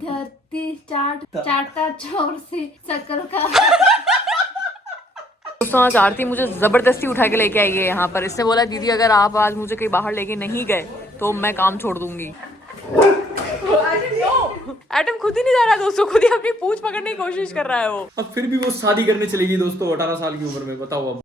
धरती चाटता चोर से शक्ल का। दोस्तों आज आरती मुझे जबरदस्ती उठा के लेके आई है यहाँ पर। इसने बोला दीदी अगर आप आज मुझे कहीं बाहर लेके नहीं गए तो मैं काम छोड़ दूंगी। एटम खुद ही नहीं जा रहा दोस्तों, खुद ही अपनी पूंछ पकड़ने की कोशिश कर रहा है वो। अब फिर भी वो शादी करने चलेगी दोस्तों 18 साल की उम्र में, बताओ अब।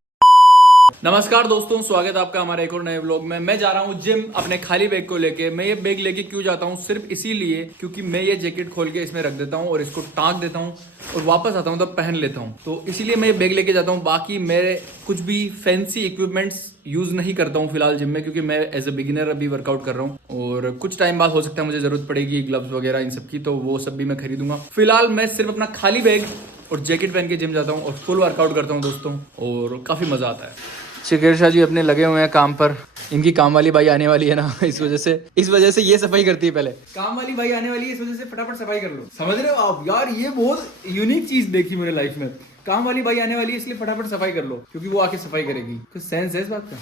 नमस्कार दोस्तों, स्वागत है आपका हमारे एक और नए व्लॉग में। मैं जा रहा हूँ जिम अपने खाली बैग को लेके। मैं ये बैग लेके क्यों जाता हूँ, सिर्फ इसीलिए क्योंकि मैं ये जैकेट खोल के इसमें रख देता हूँ और इसको टांग देता हूँ और वापस आता हूँ तब पहन लेता हूँ। तो इसीलिए मैं ये बैग लेके जाता हूँ। बाकी मेरे कुछ भी फैंसी इक्विपमेंट्स यूज नहीं करता हूँ फिलहाल जिम में, क्योंकि मैं एज ए बिगिनर अभी वर्कआउट कर रहा हूँ और कुछ टाइम बाद हो सकता है मुझे जरूरत पड़ेगी ग्लव्स वगैरह इन सब की, तो वो सब भी मैं खरीदूंगा। फिलहाल मैं सिर्फ अपना खाली बैग और जैकेट पहन के जिम जाता हूँ और फुल वर्कआउट करता हूँ दोस्तों, और काफी मजा आता है। शिकेर शाह जी अपने लगे हुए हैं काम पर। इनकी काम वाली बाई आने वाली है ना, इस वजह से ये सफाई करती है। पहले काम वाली बाई आने वाली है, इस वजह से फटाफट सफाई कर लो। समझ रहे हो आप यार, ये बहुत यूनिक चीज देखी मैंने लाइफ में। काम वाली बाई आने वाली है इसलिए फटाफट सफाई कर लो, क्योंकि वो आके सफाई करेगी। कुछ सेंस है इस बात का।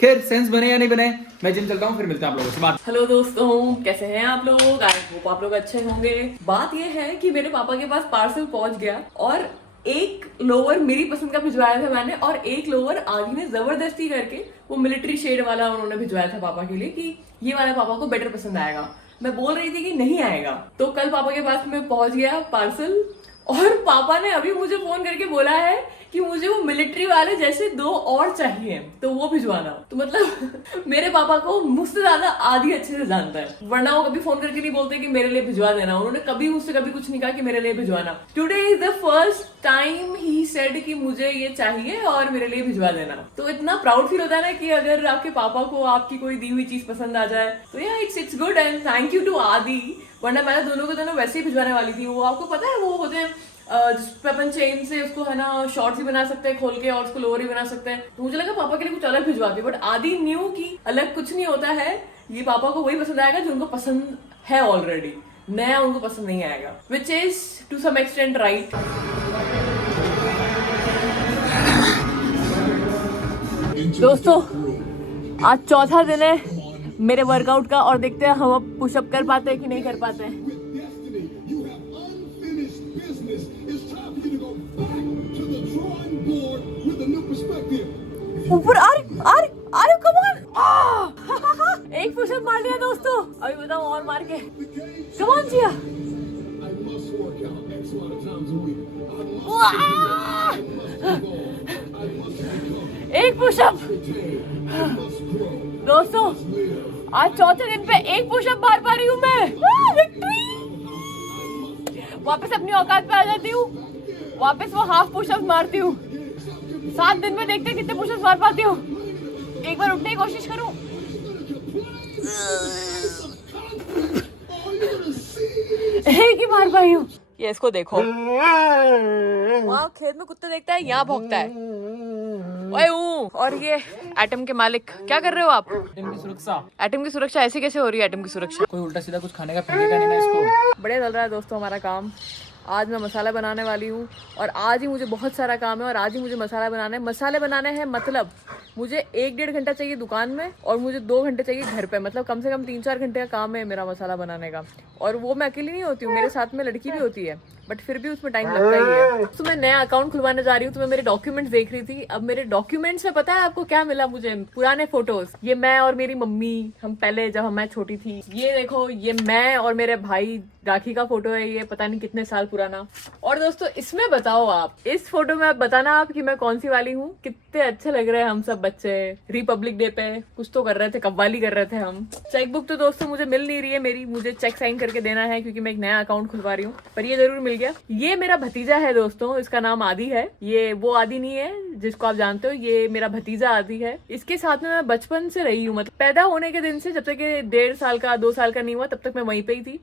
खैर सेंस बने या नहीं बने, मैं जिम चलता हूँ, फिर मिलते हैं आप लोगों से। बात। हेलो दोस्तों, कैसे हैं आप लोग? आई होप आप लोग अच्छे होंगे। बात ये है कि मेरे पापा के पास पार्सल पहुंच गया और एक लोअर मेरी पसंद का भिजवाया था मैंने, और एक लोअर आदि ने जबरदस्ती करके वो मिलिट्री शेड वाला उन्होंने भिजवाया था पापा के लिए कि ये वाला पापा को बेटर पसंद आएगा। मैं बोल रही थी कि नहीं आएगा, तो कल पापा के पास में पहुंच गया पार्सल और पापा ने अभी मुझे फोन करके बोला है कि मुझे वो मिलिट्री वाले जैसे 2 और चाहिए, तो वो भिजवाना। तो मतलब मेरे पापा को मुझसे ज्यादा आदि अच्छे से जानता है, वरना वो कभी फोन करके नहीं बोलते कि मेरे लिए भिजवा देना। उन्होंने कभी मुझसे कभी कुछ नहीं कहा कि मेरे लिए भिजवाना। Today is the first time he said कि मुझे ये चाहिए और मेरे लिए भिजवा देना। तो इतना प्राउड फील होता है ना कि अगर आपके पापा को आपकी कोई दी हुई चीज पसंद आ जाए तो या it's good and thank you to आदि। वरना मैं दोनों के दोनों वैसे ही भिजवाने वाली थी। वो आपको पता है वो होते हैं जिस पे अपन चेन से उसको है ना शॉर्ट्स भी बना सकते हैं खोल के और उसको लोअर भी बना सकते हैं। तो मुझे लगा पापा के लिए कुछ अलग भिजवाती, बट आदि न्यू की अलग कुछ नहीं होता है। ये पापा को वही पसंद आएगा जो उनको पसंद है ऑलरेडी, नया उनको पसंद नहीं आएगा, which is to some extent right. दोस्तों आज चौथा दिन है मेरे वर्कआउट का और देखते हैं हम अब पुशअप कर पाते हैं कि नहीं कर पाते हैं। ऊपर आ रहे कम ऑन। एक पुशअप मार लिया दोस्तों, अभी बताओ और मार के। कम ऑन जिया। एक पुशअप दोस्तों, आज चौथे दिन पे एक पुशअप मार पा रही हूँ मैं। विक्ट्री। वापस अपनी औकात पे आ जाती हूँ, वापस वो हाफ पुशअप मारती हूँ। 7 दिन में देखते हैं कितने पुशअप मार पाती हूँ। एक बार उठने की कोशिश करूँ। एक ही मार पाई हूँ। ये इसको देखो, वहाँ खेत में कुत्ते देखता है, यहाँ भौंकता है। और ये एटम के मालिक क्या कर रहे हो आप? एटम की सुरक्षा। एटम की सुरक्षा ऐसे कैसे हो रही है? एटम की सुरक्षा कोई उल्टा सीधा कुछ खाने का फेंकेगा नहीं ना इसको। बढ़िया चल रहा है दोस्तों हमारा काम। आज मैं मसाला बनाने वाली हूँ और आज ही मुझे बहुत सारा काम है और आज ही मुझे मसाला बनाना है। मसाले बनाने हैं मतलब मुझे 1-1.5 घंटा चाहिए दुकान में और मुझे 2 घंटे चाहिए घर पे। मतलब कम से कम 3-4 घंटे का काम है मेरा मसाला बनाने का। और वो मैं अकेली नहीं होती हूँ, मेरे साथ में लड़की भी होती है, बट फिर भी उसमें टाइम लगता ही है। तो मैं नया अकाउंट खुलवाने जा रही हूँ, तो मैं मेरे डॉक्यूमेंट्स देख रही थी। अब मेरे डॉक्यूमेंट्स में पता है आपको क्या मिला मुझे? पुराने फोटोज। ये मैं और मेरी मम्मी, हम पहले जब मैं छोटी थी। ये देखो, ये मैं और मेरे भाई राखी का फोटो है, ये पता नहीं कितने साल पुराना। और दोस्तों इसमें बताओ आप, इस फोटो में आप बताना आप कि मैं कौन सी वाली हूँ। कितने अच्छे लग रहे हैं हम सब बच्चे। रिपब्लिक डे पे कुछ तो कर रहे थे, कव्वाली कर रहे थे हम। चेकबुक तो दोस्तों मुझे मिल नहीं रही है मेरी, मुझे चेक साइन करके देना है क्योंकि मैं एक नया अकाउंट खुलवा रही हूँ, पर ये जरूर मिल गया। ये मेरा भतीजा है दोस्तों, इसका नाम आदि है। ये वो आदि नहीं है जिसको आप जानते हो, ये मेरा भतीजा आदि है। इसके साथ में मैं बचपन से रही हूँ, मतलब पैदा होने के दिन से जब तक ये 1.5 साल का 2 साल का नहीं हुआ तब तक मैं वहीं पे ही थी।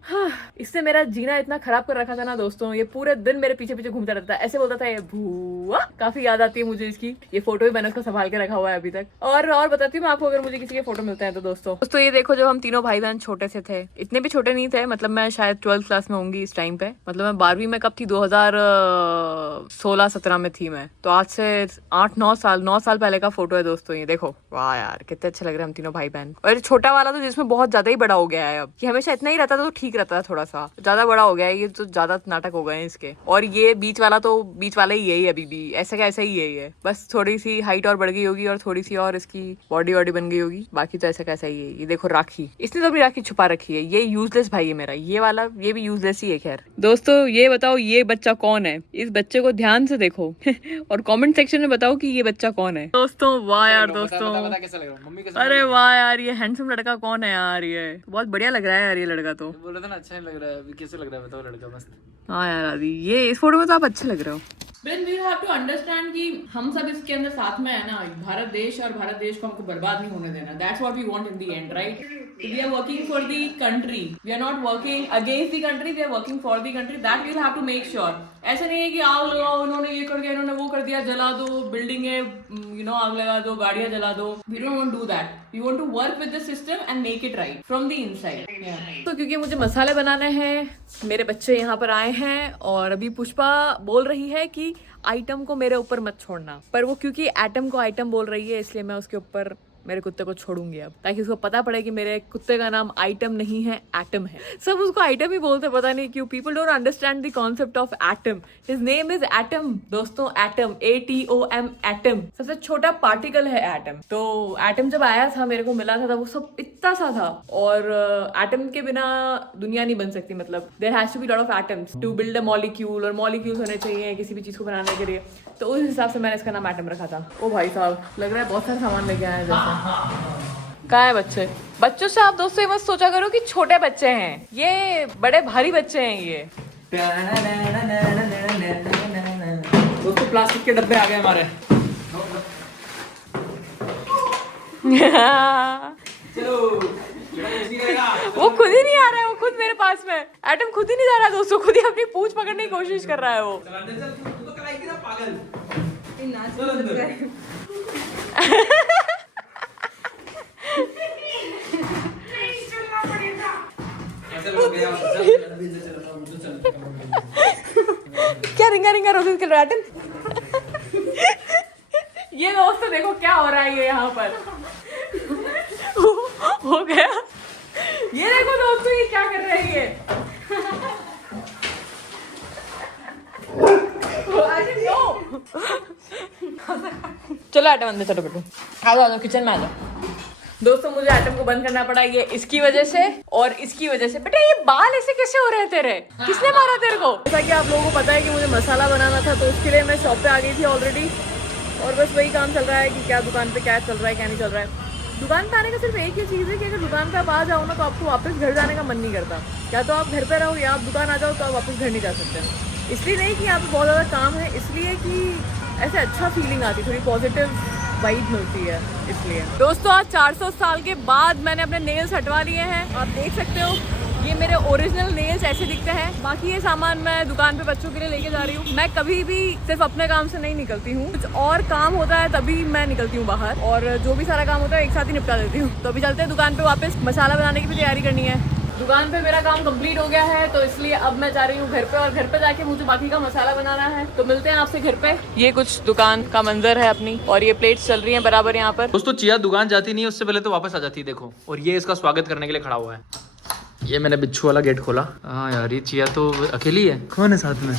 इससे मेरा जीना इतना खराब कर रखा था ना दोस्तों, ये पूरे दिन मेरे पीछे पीछे घूमता रहता था, ऐसे बोलता था ये भूआ। काफी याद आती है मुझे इसकी। ये फोटो भी मैंने उसको संभाल के रखा हुआ है अभी तक। और बताती हूँ मैं आपको अगर मुझे किसी के फोटो मिलते हैं तो। दोस्तों ये देखो, जब हम तीनों भाई बहन छोटे से थे, इतने भी छोटे नहीं थे, मतलब मैं शायद 12th क्लास में होंगी इस टाइम पे, मतलब मैं 12वीं में कब थी, 2016-17 में थी मैं, तो आज से 9 साल पहले का फोटो है दोस्तों ये देखो। वाह यार कितने अच्छे लग रहे हैं हम तीनों भाई बहन। और छोटा वाला तो जिसमें बहुत ज्यादा ही बड़ा हो गया है अब, कि हमेशा इतना ही रहता था तो ठीक रहता था, थोड़ा सा ज्यादा बड़ा हो गया है ये तो, ज्यादा नाटक हो गए हैं इसके। और ये बीच वाला ही यही है अभी भी, ऐसा का ऐसा ही यही है, बस थोड़ी सी हाइट और बढ़ गई होगी और थोड़ी सी और इसकी बॉडी बन गई होगी, बाकी तो ऐसा कैसा ही है। ये देखो राखी, इसने तो अपनी राखी छुपा रखी है, ये यूजलेस भाई है मेरा, ये वाला ये भी यूजलेस ही है। खैर दोस्तों ये बताओ ये बच्चा कौन है, इस बच्चे को ध्यान से देखो और कमेंट सेक्शन में बताओ कि ये बच्चा कौन है। दोस्तों वाह यार दोस्तों, अरे वाह यार ये हैंडसम लड़का कौन है यार, ये बहुत बढ़िया लग रहा है यार ये लड़का। तो बोल रहा था ना अच्छा नहीं लग रहा है, अभी कैसे लग रहा है बताओ लड़का मस्त। हाँ यार आदि ये इस फोटो में तो आप अच्छे लग रहे हो। Then we have to understand कि हम सब इसके अंदर साथ में है ना, भारत देश, और भारत देश को हमको बर्बाद नहीं होने देना। That's what we want in the end, right? We are working for the country. We are not working against the country. We are working for the country. That we'll have to make sure. ऐसा नहीं है कि आग लगाओ, उन्होंने ये कर दिया, इन्होंने वो कर दिया, जला दो बिल्डिंगे, आग लगा दो, गाड़ियां जला दो। We don't want to do that. We want to work with the system and make it right from the inside. तो क्योंकि मुझे मसाले बनाने हैं, मेरे बच्चे यहाँ पर आए हैं और अभी पुष्पा बोल रही है कि आइटम को मेरे ऊपर मत छोड़ना, पर वो क्योंकि एटम को आइटम बोल रही है इसलिए मैं उसके ऊपर मेरे कुत्ते को छोड़ूंगी अब, ताकि उसको पता पड़े कि मेरे कुत्ते का नाम आइटम नहीं है एटम है। सब उसको आइटम ही बोलते, पता नहीं क्यों। People don't understand the concept of atom. His name is atom दोस्तों, एटम ATOM एटम, सबसे छोटा पार्टिकल है एटम। तो एटम जब आया था मेरे को मिला था वो सब इतना सा था, और एटम के बिना दुनिया नहीं बन सकती, मतलब there has to be lot of atoms to build a molecule, और मॉलिक्यूल्स होने चाहिए किसी भी चीज को बनाने के लिए, तो उस हिसाब से मैंने इसका नाम एटम रखा था। ओ भाई साहब लग रहा है बहुत सारा सामान लेके आए हैं जैसे। कहाँ है बच्चे? बच्चों से आप दोस्तों ये मत सोचा करो कि छोटे बच्चे हैं, ये बड़े भारी बच्चे हैं ये। दोस्तों प्लास्टिक के डब्बे आ गए हमारे। चलो वो खुद ही नहीं आ रहा है, वो खुद मेरे पास में, एटम खुद ही नहीं जा रहा है दोस्तों, खुद ही अपनी पूंछ पकड़ने की कोशिश कर रहा है वो। क्या रिंगा रोज़ खेल रहा है एटम? ये दोस्तों देखो क्या हो रहा है ये यहाँ पर। हो गया ये देखो दोस्तों, ये क्या कर रहे हैं ये। चलो आइटम अंदर, चलो बेटो आ जाओ किचन में आ जाओ। दोस्तों मुझे आइटम को बंद करना पड़ा ये इसकी वजह से और इसकी वजह से। बेटा ये बाल ऐसे कैसे हो रहे हैं तेरे, किसने मारा तेरे को? जैसा कि आप लोगों को पता है कि मुझे मसाला बनाना था, तो उसके लिए मैं शॉप पे आ गई थी ऑलरेडी, और बस वही काम चल रहा है कि क्या दुकान पे क्या चल रहा है क्या नहीं चल रहा है। दुकान पे आने का सिर्फ एक ही चीज़ है कि अगर दुकान पे आप आ जाओ ना तो आपको वापस घर जाने का मन नहीं करता। या तो आप घर पे रहो या आप दुकान आ जाओ, तो आप वापस घर नहीं जा सकते। इसलिए नहीं कि यहाँ पे बहुत ज़्यादा काम है, इसलिए कि ऐसे अच्छा फीलिंग आती है, थोड़ी पॉजिटिव वाइब मिलती है इसलिए। दोस्तों आज 400 साल के बाद मैंने अपने नेल्स हटवा लिए हैं, आप देख सकते हो ये मेरे ओरिजिनल नेल्स ऐसे दिखते हैं। बाकी ये सामान मैं दुकान पे बच्चों के लिए लेके जा रही हूँ। मैं कभी भी सिर्फ अपने काम से नहीं निकलती हूँ, कुछ और काम होता है तभी मैं निकलती हूँ बाहर, और जो भी सारा काम होता है एक साथ ही निपटा देती हूँ। तो अभी चलते हैं दुकान पे वापस, मसाला बनाने की भी तैयारी करनी है। दुकान पे मेरा काम कंप्लीट हो गया है, तो इसलिए अब मैं जा रही हूँ घर पे, और घर पे जाके मुझे बाकी का मसाला बनाना है। तो मिलते हैं आपसे घर पे। ये कुछ दुकान का मंजर है अपनी, और ये प्लेट्स चल रही हैं बराबर यहाँ पर। दोस्तों चिया दुकान जाती नहीं है, उससे पहले तो वापस आ जाती है देखो, और ये इसका स्वागत करने के लिए खड़ा हुआ है। ये मैंने बिच्छू वाला गेट खोला। हाँ यार ये चिया तो अकेली है, कौन है साथ में?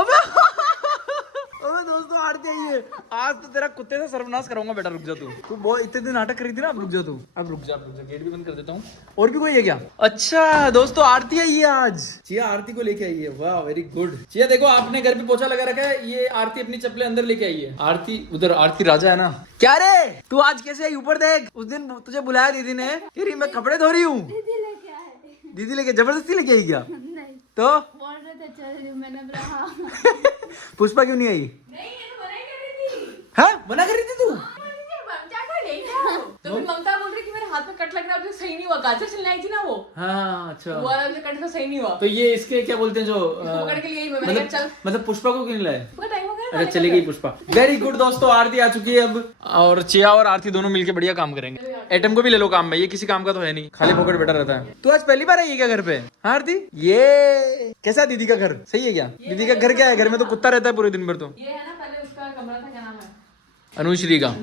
अबे दोस्तों हार जाइए, आज तो तेरा कुत्ते से सर्वनाश करूंगा बेटा। रुक जा तू बहुत इतने दिन नाटक करी थी ना, अब रुक जा तू, अब रुक जा गेट भी बंद कर देता हूँ। और भी कोई है क्या? अच्छा दोस्तों आरती आई है आज, चिया आरती को लेके आई है। वाह वेरी गुड। चिया देखो आपने घर पे पोछा लगा रखा है, ये आरती अपनी चप्पलें अंदर लेके आई है। आरती उधर, आरती राजा है ना। क्या रे तू आज कैसे आई? ऊपर देख, उस दिन तुझे बुलाया दीदी ने, कह रही मैं कपड़े धो रही हूँ। दीदी लेके जबरदस्ती लेके आई क्या? नहीं तो बोल रहे थे चल रही हूँ, मैंने बोला पुष्पा क्यों नहीं आई? नहीं ये तो मना ही कर रही थी। हाँ मना कर रही थी तू? तो फिर ममता बोल रही कि मेरे हाथ में कट लग रहा है, सही नहीं हुआ। गाजर छिलने आई थी ना वो। हाँ अच्छा, वो वाला कट तो सही नहीं हुआ, तो ये इसके क्या बोलते हैं जो पकड़ के लिए मैं चल। मतलब पुष्पा को क्यों नहीं लाए? टाइम हो गया अच्छा चली गई पुष्पा। वेरी गुड दोस्तों, आरती आ चुकी है अब और चिया और आरती दोनों मिलके बढ़िया काम करेंगे। एटम को भी ले लो काम में, ये किसी काम का तो है नहीं, खाली पॉकेट बैठा रहता है। तू आज पहली बार आई है क्या घर पे? हाँ आरती, ये कैसा दीदी का घर? सही है क्या? दीदी का घर क्या है? घर में तो कुत्ता रहता है पूरे दिन भर। तो ये है ना, पहले उसका कमरा था, क्या नाम है, अनुश्री का।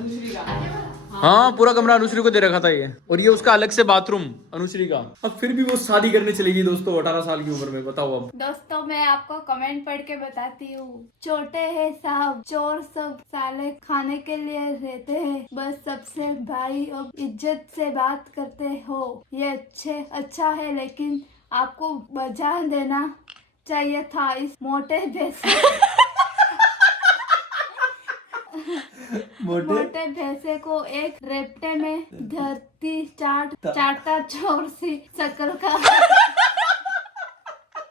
हाँ पूरा कमरा अनुश्री को दे रखा था ये, और ये उसका अलग से बाथरूम अनुश्री का। अब फिर भी वो शादी करने चलेगी दोस्तों 18 साल की उम्र में, बताओ अब। दोस्तों मैं आपको कमेंट पढ़ के बताती हूँ। छोटे हैं साहब, चोर सब साले खाने के लिए रहते हैं, बस सबसे भाई और इज्जत से बात करते हो, ये अच्छा है, लेकिन आपको बजा देना चाहिए था इस मोटे मोटे भैंसे को एक रेपटे में धरती चाटता चोर सी शक्ल का।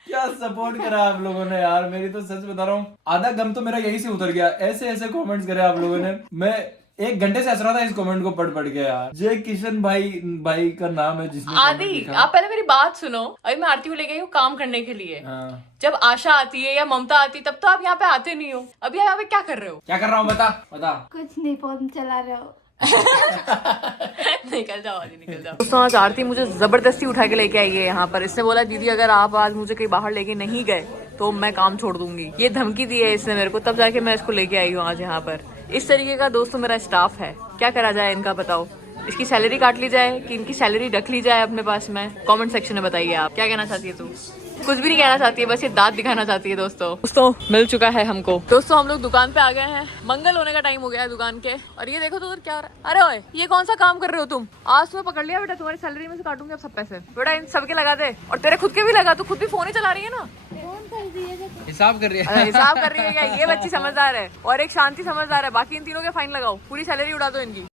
क्या सपोर्ट करा आप लोगों ने यार, मेरी तो सच बता रहा हूँ आधा गम तो मेरा यही से उतर गया। ऐसे ऐसे कमेंट्स करे आप लोगों ने, मैं 1 घंटे से हंस रहा था इस कमेंट को पढ़ के यार। जय किशन भाई का नाम है जिसने आदि, आप पहले मेरी बात सुनो। अभी मैं आरती को ले गई हूँ काम करने के लिए। जब आशा आती है या ममता आती है तब तो आप यहाँ पे आते नहीं हो। अभी यहाँ पे क्या कर रहे हो? क्या कर रहा हूँ बता। कुछ नहीं, फोन चला रहे हो। निकल जाओ आदि, निकल जाओ। दोस्तों आज आरती मुझे जबरदस्ती उठा के लेके आई है यहाँ पर। इसने बोला दीदी अगर आप आज मुझे कहीं बाहर लेके नहीं गए तो मैं काम छोड़ दूंगी। ये धमकी दी है इसने मेरे को, तब जाके मैं इसको लेके आई हूँ आज यहाँ पर। इस तरीके का दोस्तों मेरा स्टाफ है, क्या करा जाए इनका बताओ? इसकी सैलरी काट ली जाए कि इनकी सैलरी रख ली जाए अपने पास में? कमेंट सेक्शन में बताइए आप क्या कहना चाहती है तू? कुछ भी नहीं कहना चाहती है, बस ये दांत दिखाना चाहती है। दोस्तों मिल चुका है हमको। दोस्तों हम लोग दुकान पे आ गए हैं, मंगल होने का टाइम हो गया है दुकान के। और ये देखो तो उधर क्या हो रहा है। अरे ओए ये कौन सा काम कर रहे हो तुम? आज तुम्हें पकड़ लिया बेटा, तुम्हारी सैलरी में से काटूंगी अब सब पैसे। बेटा इन सबके लगा दे, और तेरे खुद के भी लगा, तू खुद भी फोन ही चला रही है ना। हिसाब कर रही है। हिसाब कर रही है क्या? ये बच्ची समझदार है और एक शांति समझदार है। बाकी इन तीनों के फाइन लगाओ, पूरी सैलरी उड़ा दो इनकी।